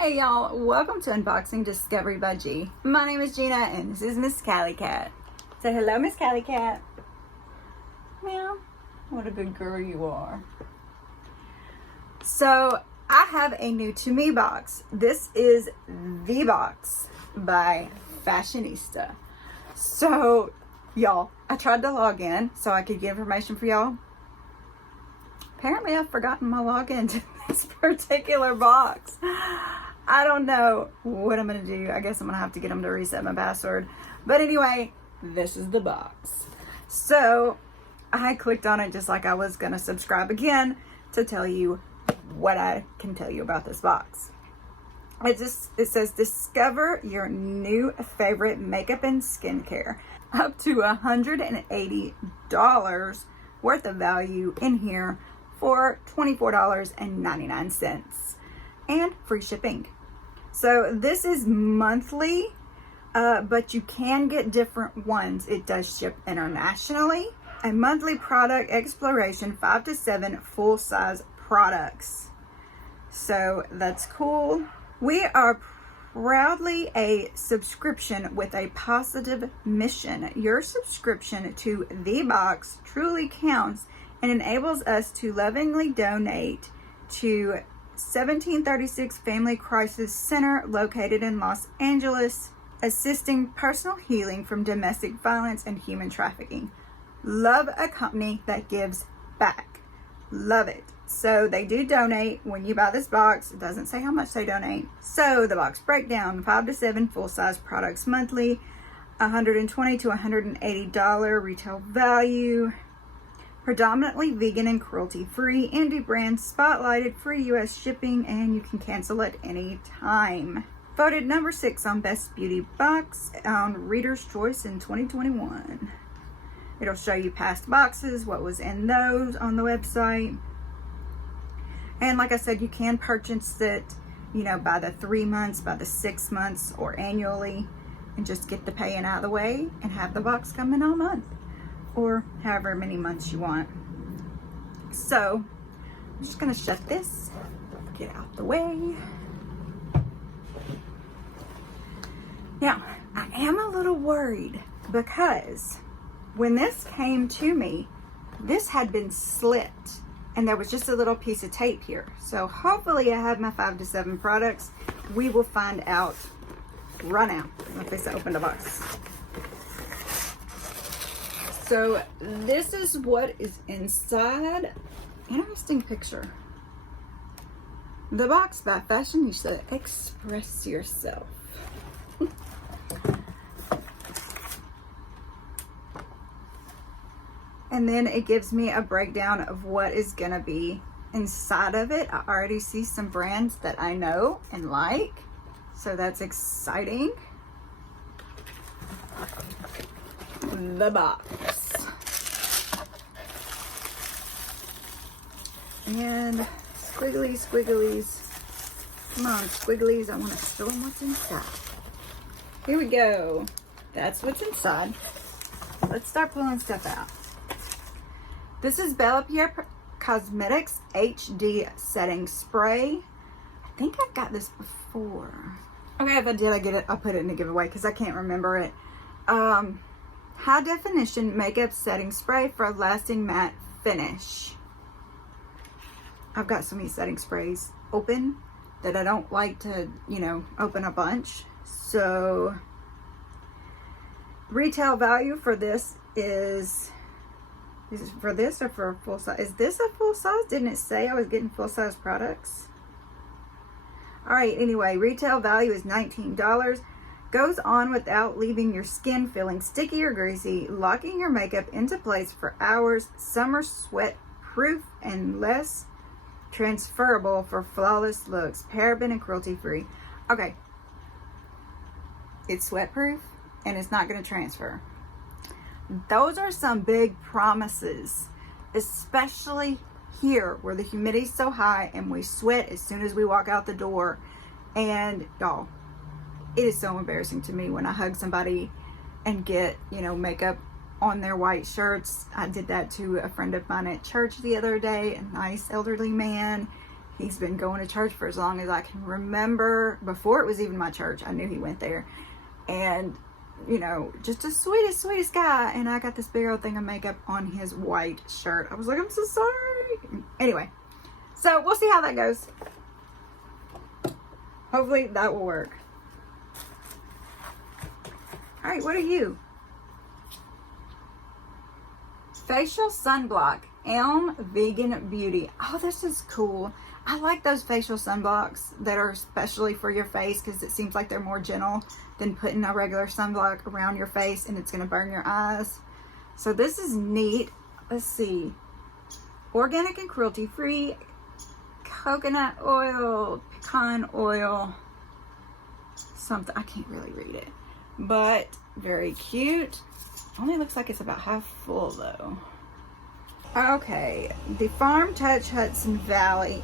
Hey y'all, welcome to Unboxing Discovery by G. My name is Gina and this is Miss Callie Cat. Say hello, Miss Callie Cat. Meow. What a good girl you are. So, I have a new to me box. This is The Box by Fashionsta. So, y'all, I tried to log in so I could get information for y'all. Apparently, I've forgotten my login to this particular box. I don't know what I'm going to do. I guess I'm going to have to get them to reset my password. But anyway, this is the box. So, I clicked on it just like I was going to subscribe again to tell you what I can tell you about this box. It says, discover your new favorite makeup and skincare. Up to $180 worth of value in here for $24.99 and free shipping. So this is monthly, but you can get different ones. It does ship internationally. A monthly product exploration, 5 to 7 full-size products. So that's cool. We are proudly a subscription with a positive mission. Your subscription to The Box truly counts and enables us to lovingly donate to 1736 Family Crisis Center located in Los Angeles, assisting personal healing from domestic violence and human trafficking. Love a company that gives back. Love it. So they do donate when you buy this box. It doesn't say how much they donate. So the box breakdown, 5 to 7 full-size products monthly, $120 to $180 retail value. Predominantly vegan and cruelty-free, indie brand, spotlighted, free US shipping, and you can cancel at any time. Voted number 6 on Best Beauty Box on Reader's Choice in 2021. It'll show you past boxes, what was in those on the website. And like I said, you can purchase it, by the 3 months, by the 6 months, or annually, and just get the paying out of the way and have the box come in all month, or however many months you want. So, I'm just gonna shut this, get out the way. Now, I am a little worried because when this came to me, this had been slit and there was just a little piece of tape here. So hopefully I have my 5 to 7 products. We will find out right now. Let me open the box. So this is what is inside. Interesting picture. The Box by Fashionsta. Express Yourself. And then it gives me a breakdown of what is going to be inside of it. I already see some brands that I know and like, so that's exciting. The box. And squigglies. Come on, squigglies. I want to show them what's inside. Here we go. That's what's inside. Let's start pulling stuff out. This is Bellapierre Cosmetics HD Setting Spray. I think I've got this before. Okay, if I did, I get it. I'll put it in the giveaway because I can't remember it. High Definition Makeup Setting Spray for a lasting matte finish. I've got so many setting sprays open that I don't like to, open a bunch. So, retail value for this is it for this or for a full size? Is this a full size? Didn't it say I was getting full size products? Alright, anyway, retail value is $19. Goes on without leaving your skin feeling sticky or greasy, locking your makeup into place for hours, summer sweat proof and less transferable for flawless looks, paraben and cruelty free. Okay, it's sweat proof and it's not going to transfer. Those are some big promises, especially here where the humidity is so high and we sweat as soon as we walk out the door. And y'all, it is so embarrassing to me when I hug somebody and get, makeup on their white shirts. I did that to a friend of mine at church the other day, a nice elderly man. He's been going to church for as long as I can remember. Before it was even my church, I knew he went there. And, you know, just the sweetest, sweetest guy. And I got this big old thing of makeup on his white shirt. I was like, I'm so sorry. Anyway, so we'll see how that goes. Hopefully that will work. All right, what are you? Facial sunblock, Elm Vegan Beauty. Oh, this is cool. I like those facial sunblocks that are especially for your face because it seems like they're more gentle than putting a regular sunblock around your face and it's going to burn your eyes. So this is neat. Let's see. Organic and cruelty-free, coconut oil, pecan oil, something. I can't really read it, but very cute. Only looks like it's about half full though. Okay, the Farmer's Touch Hudson Valley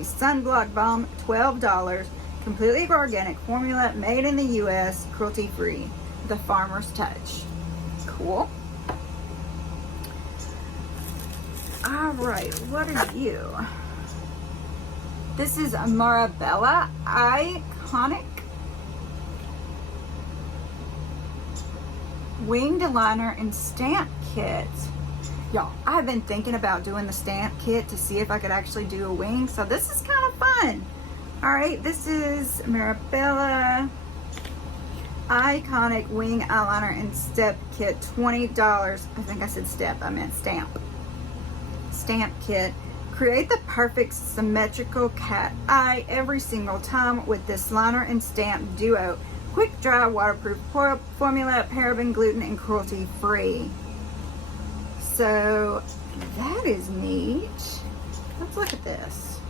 Sunblock Balm, $12, completely organic formula, made in the US, cruelty-free. The Farmer's Touch. Cool. All right, what are you? This is Marabella Eye-conic winged liner and stamp kit. Y'all, I've been thinking about doing the stamp kit to see if I could actually do a wing, so this is kind of fun. All right, this is Mirabella Eye-conic wing eyeliner and step kit, $20. I think I said step, I meant stamp. Stamp kit. Create the perfect symmetrical cat eye every single time with this liner and stamp duo. Quick dry, waterproof formula, paraben, gluten, and cruelty-free. So that is neat. Let's look at this.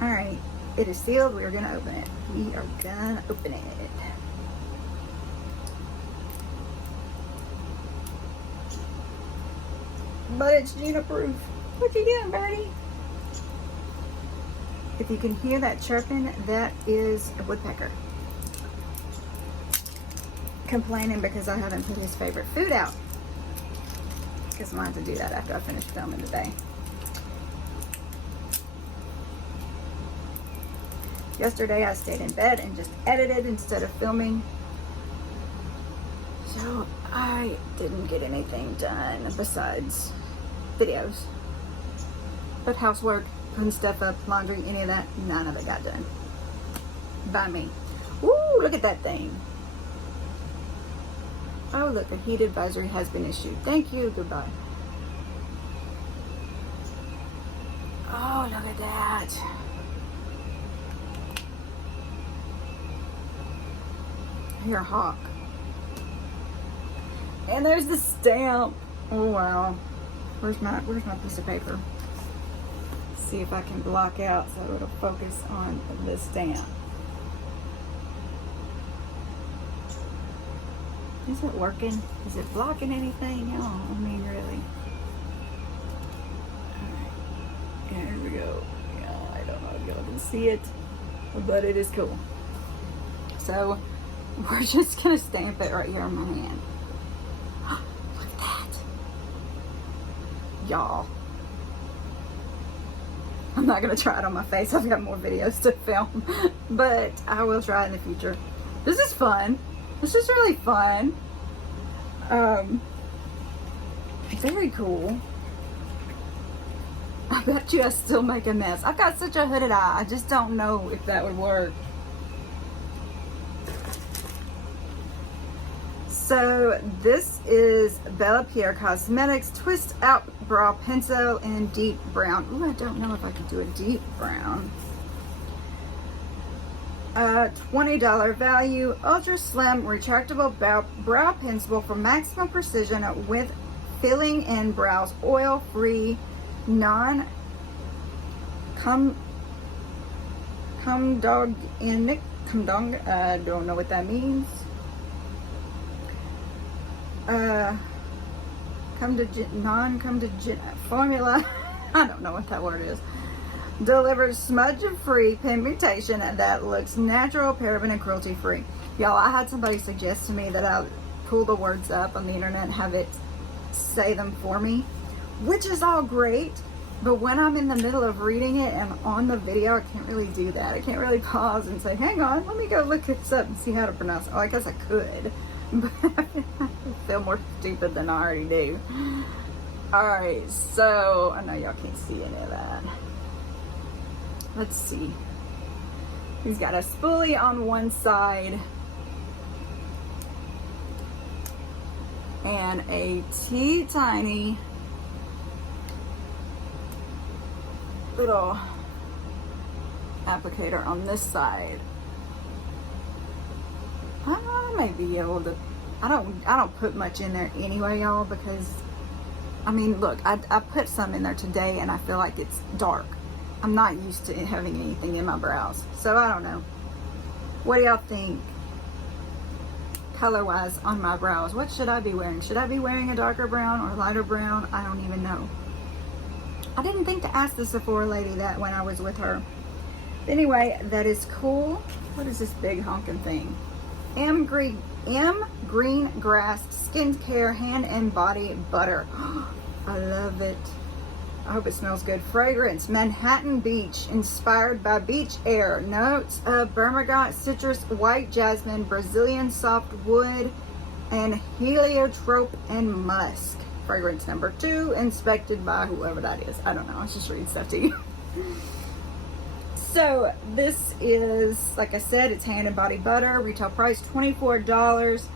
All right, it is sealed. We are going to open it. We are going to open it. But it's Gina proof. What you doing, birdie? If you can hear that chirping, that is a woodpecker complaining because I haven't put his favorite food out. Because I wanted to do that after I finished filming today. Yesterday I stayed in bed and just edited instead of filming. So I didn't get anything done besides videos. But housework, putting stuff up, laundry, any of that, none of it got done by me. Ooh, look at that thing. Oh, look, a heat advisory has been issued. Thank you, goodbye. Oh, look at that. I hear a hawk. And there's the stamp. Oh wow. Where's my piece of paper? See if I can block out so it'll focus on the stamp. Is it working? Is it blocking anything? Oh, I mean really. Alright. Here we go. Yeah, I don't know if y'all can see it, but it is cool. So we're just gonna stamp it right here on my hand. Look at that. Y'all. I'm not gonna try it on my face. I've got more videos to film, but I will try in the future. This is fun. This is really fun. Very cool. I bet you I still make a mess. I've got such a hooded eye. I just don't know if that would work. So this is Bellapierre Cosmetics Twistup Brow Pencil in deep brown. Ooh, I don't know if I could do a deep brown. $20 value, ultra slim retractable brow pencil for maximum precision with filling in brows, oil free, I don't know what that means. Formula. I don't know what that word is. Delivers smudge-free pigmentation that looks natural, paraben, and cruelty-free. Y'all, I had somebody suggest to me that I pull the words up on the internet and have it say them for me, which is all great. But when I'm in the middle of reading it and on the video, I can't really do that. I can't really pause and say, hang on, let me go look this up and see how to pronounce it. Oh, I guess I could, but I feel more stupid than I already do. Alright, so, I know y'all can't see any of that. Let's see. He's got a spoolie on one side and a teeny-tiny little applicator on this side. I may be able to, I don't put much in there anyway, y'all, because I mean, look, I put some in there today and I feel like it's dark. I'm not used to having anything in my brows, so I don't know. What do y'all think color wise on my brows? What should I be wearing? Should I be wearing a darker brown or lighter brown? I don't even know. I didn't think to ask the Sephora lady that when I was with her. Anyway, that is cool. What is this big honking thing? M.greengrass skincare hand and body butter. I love it. I hope it smells good. Fragrance, Manhattan Beach, inspired by beach air. Notes of bergamot, citrus, white jasmine, Brazilian soft wood, and heliotrope and musk. Fragrance number 2, inspected by whoever that is. I don't know. I was just reading stuff to you. So this is, like I said, it's hand and body butter. Retail price $24.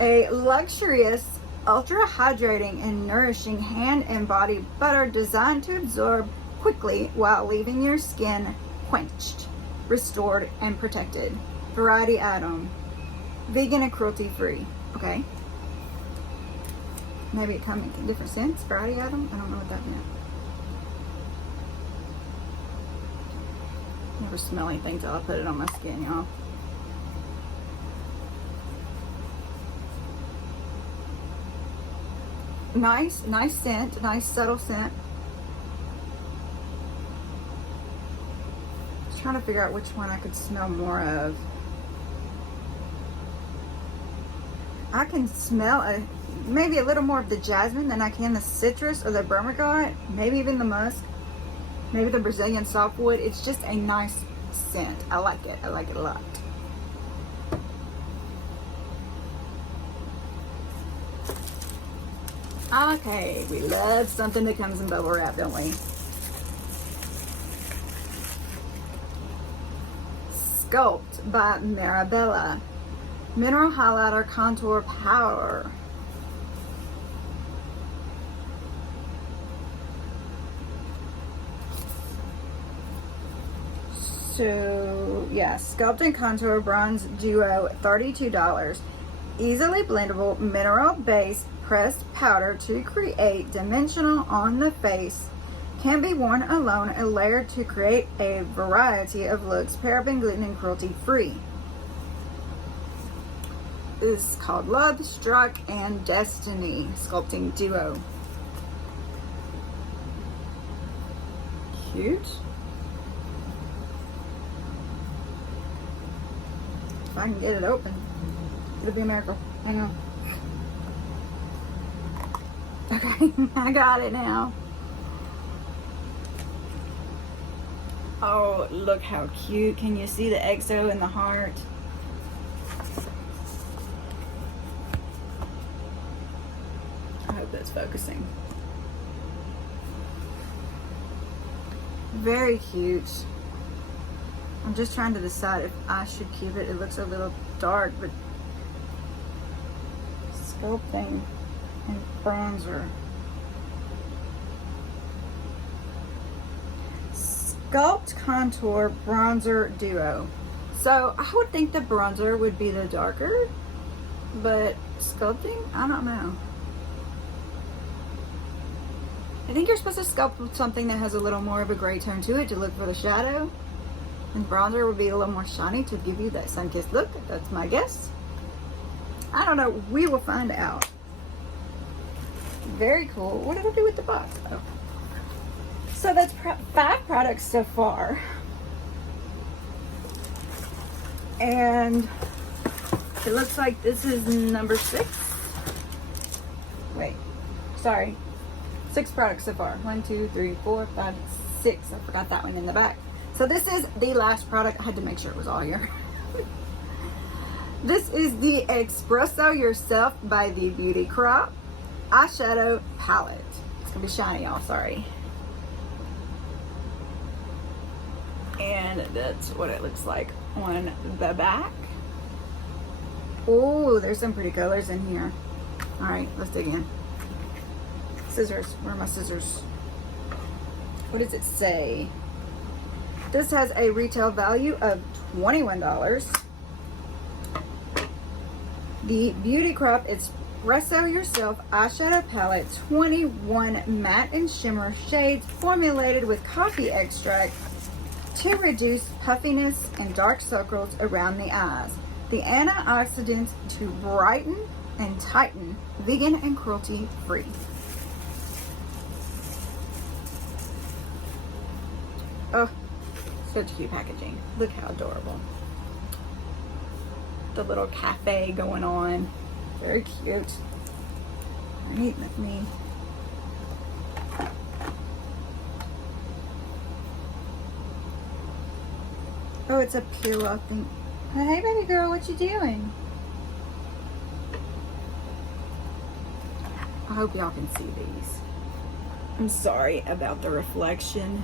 A luxurious, ultra hydrating and nourishing hand and body butter designed to absorb quickly while leaving your skin quenched, restored, and protected. Variety item. Vegan and cruelty free. Okay. Maybe it comes in different scents. Variety item? I don't know what that meant. Never smell anything till I put it on my skin, y'all. Nice scent, nice subtle scent. Just trying to figure out which one I could smell more of. I can smell maybe a little more of the jasmine than I can the citrus or the bergamot, maybe even the musk, maybe the Brazilian softwood. It's just a nice scent. I like it. I like it a lot. Okay, we love something that comes in bubble wrap, don't we? Sculpt by Marabella. Mineral Highlighter Contour Powder. So, yeah, Sculpt and Contour Bronze Duo, $32. Easily blendable mineral-based pressed powder to create dimensional on the face. Can be worn alone and layered to create a variety of looks, paraben, gluten, and cruelty-free. This is called Love Struck and Destiny Sculpting Duo. Cute. If I can get it open, it'll be a miracle. Hang on. Okay, I got it now. Oh, look how cute. Can you see the XO and the heart? I hope that's focusing. Very cute. I'm just trying to decide if I should keep it. It looks a little dark, but sculpting and bronzer. Sculpt Contour Bronzer Duo. So I would think the bronzer would be the darker, but sculpting, I don't know. I think you're supposed to sculpt with something that has a little more of a gray tone to it to look for the shadow. And bronzer would be a little more shiny to give you that sun-kissed look. That's my guess. I don't know. We will find out. Very cool. What did I do with the box? Oh. So that's 5 products so far. And It looks like this is number 6. Wait, sorry. 6 products so far. 1, 2, 3, 4, 5, 6. I forgot that one in the back. So this is the last product. I had to make sure it was all here. This is the Espresso Yourself by the Beauty Crop Eyeshadow Palette. It's gonna be shiny, y'all, sorry. And that's what it looks like on the back. Oh, there's some pretty colors in here. All right, let's dig in. Scissors, where are my scissors? What does it say? This has a retail value of $21. The Beauty Crop Espresso Yourself Eyeshadow Palette, 21 matte and shimmer shades formulated with coffee extract to reduce puffiness and dark circles around the eyes. The antioxidants to brighten and tighten, vegan and cruelty-free. Oh, such cute packaging. Look how adorable. The little cafe going on. Very cute. Alright, let me. Oh, it's a peel off thing. Hey, baby girl, what you doing? I hope y'all can see these. I'm sorry about the reflection.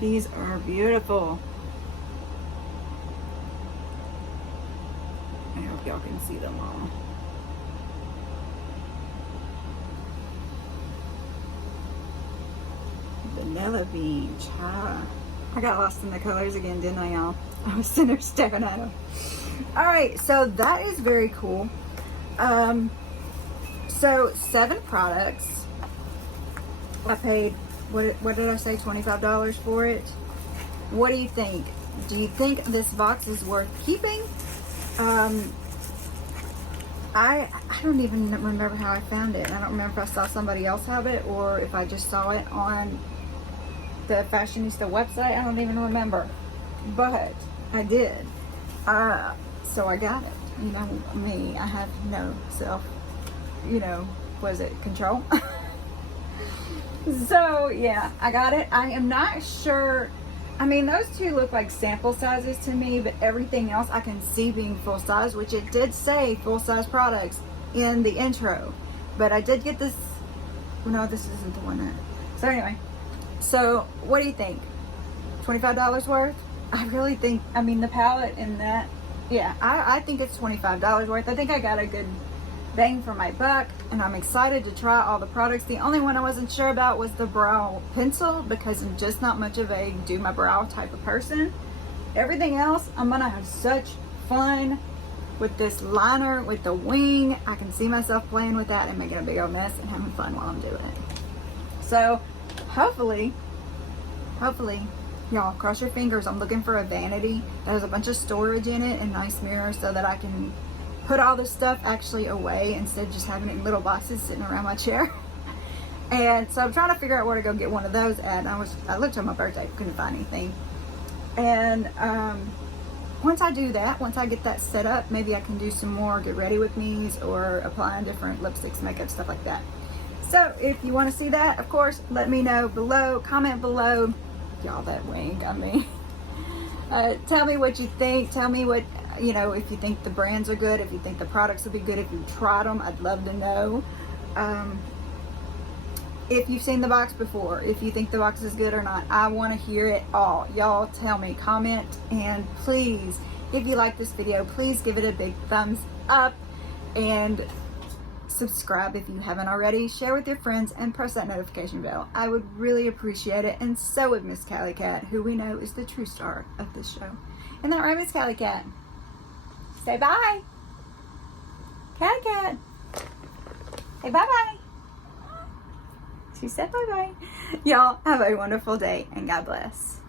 These are beautiful. I hope y'all can see them all. Vanilla bean, child. I got lost in the colors again, didn't I, y'all? I was sitting there staring at them. All right, so that is very cool. So 7 products. I paid, what did I say, $25 for it? What do you think? Do you think this box is worth keeping? I don't even remember how I found it. I don't remember if I saw somebody else have it or if I just saw it on the Fashionsta website. I don't even remember, but I did. So I got it. You know me, I have no self, you know, was it control? So yeah, I got it. I am not sure. I mean, those 2 look like sample sizes to me, but everything else I can see being full size, which it did say full size products in the intro. But I did get this. No, this isn't the one that. So anyway, so what do you think? $25 worth? I really think, I mean, the palette and that, yeah, I think it's $25 worth. I think I got a good bang for my buck, and I'm excited to try all the products. The only one I wasn't sure about was the brow pencil, because I'm just not much of a do my brow type of person. Everything else, I'm gonna have such fun with this liner, with the wing. I can see myself playing with that and making a big old mess and having fun while I'm doing it. So hopefully, y'all cross your fingers. I'm looking for a vanity that has a bunch of storage in it and nice mirrors so that I can put all this stuff actually away instead of just having it in little boxes sitting around my chair. And so I'm trying to figure out where to go get one of those at. I looked on my birthday, couldn't find anything. And once I do that, once I get that set up, maybe I can do some more get ready with me's or applying different lipsticks, makeup, stuff like that. So if you want to see that, of course, let me know below, comment below. Y'all, that wing, I mean, tell me what you think. Tell me what, you know, if you think the brands are good, if you think the products will be good, if you've tried them, I'd love to know. If you've seen the box before, if you think the box is good or not, I want to hear it all. Y'all tell me, comment, and please, if you like this video, please give it a big thumbs up and subscribe if you haven't already. Share with your friends and press that notification bell. I would really appreciate it, and so would Miss Callie Cat, who we know is the true star of this show. Isn't that right, Miss Callie Cat? Say bye. Callie Cat. Say bye-bye. She said bye-bye. Y'all have a wonderful day, and God bless.